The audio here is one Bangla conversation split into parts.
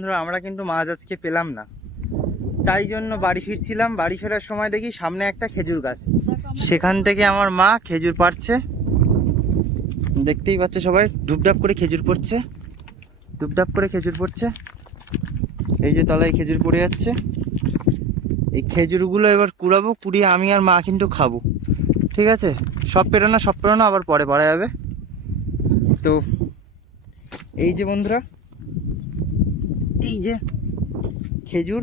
বন্ধুরা আমরা কিন্তু মাছ আজকে পেলাম না, তাই জন্য বাড়ি ফিরছিলাম। বাড়ি ফেরার সময় দেখি সামনে একটা খেজুর গাছ, সেখান থেকে আমার মা খেজুর পাড়ছে। দেখতেই পাচ্ছে সবাই, ডুবডাব করে খেজুর পড়ছে, ডুবডাব করে খেজুর পড়ছে। এই যে তলায় খেজুর পড়ে যাচ্ছে, এই খেজুরগুলো এবার কুড়াবো, কুড়িয়ে আমি আর মা কিন্তু খাবো। ঠিক আছে, সব পেরোনো আবার পরে পারা যাবে। তো এই যে বন্ধুরা, এই যে খেজুর,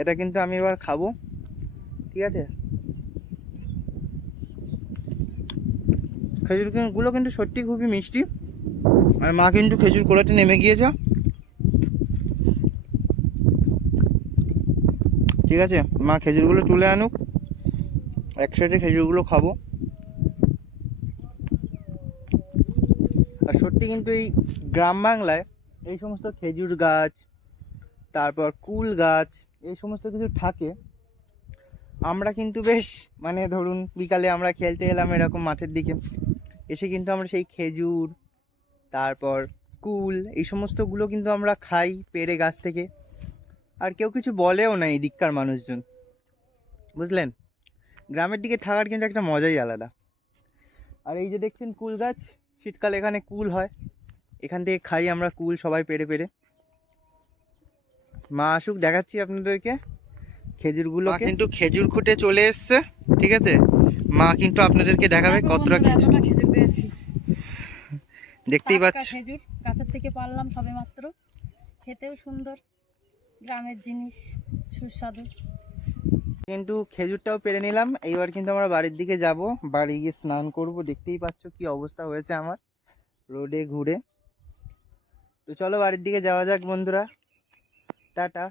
এটা কিন্তু আমি এবার খাবো। ঠিক আছে, খেজুরগুলো কিন্তু সত্যি খুবই মিষ্টি। আর মা কিন্তু খেজুর কোড়াতে নেমে গিয়েছে। ঠিক আছে, মা খেজুরগুলো তুলে আনুক, একসাথে খেজুরগুলো খাবো। আর সত্যি কিন্তু এই গ্রাম বাংলায় এই সমস্ত খেজুর গাছ, তারপর কুল গাছ, এই সমস্ত কিছু থাকে। আমরা কিন্তু বেশ মানে ধরুন বিকালে আমরা খেলতে এলাম এরকম মাঠের দিকে, এসে কিন্তু আমরা সেই খেজুর, তারপর কুল, এই সমস্তগুলো কিন্তু আমরা খাই পেড়ে গাছ থেকে। আর কেউ কিছু বলেও না এই দিককার মানুষজন, বুঝলেন। গ্রামের দিকে থাকার কিন্তু একটা মজাই আলাদা। আর এই যে দেখছেন কুল গাছ, শীতকালে এখানে কুল হয়, এখান থেকে খাই আমরা কুল সবাই পেড়ে পেড়ে। মা আসুক, দেখাচ্ছি আপনাদেরকে খেজুরগুলো। কিন্তু খেজুর খুঁটে চলে এসছে। ঠিক আছে, মা কিন্তু আপনাদেরকে দেখাবে কতটা খেজুর পেয়েছি। দেখতেই পাচ্ছ, খেজুর গাছের থেকে পারলাম সবে মাত্র, খেতেও সুন্দর, গ্রামের জিনিস, সুস্বাদু। কিন্তু খেজুরটাও পেরে নিলাম। এইবার কিন্তু আমরা বাড়ির দিকে যাব, বাড়ি গিয়ে স্নান করব। দেখতেই পাচ্ছ কি অবস্থা হয়েছে আমার রোডে ঘুরে। তো চলো বাড়ির দিকে যাওয়া যাক বন্ধুরা, টাটা।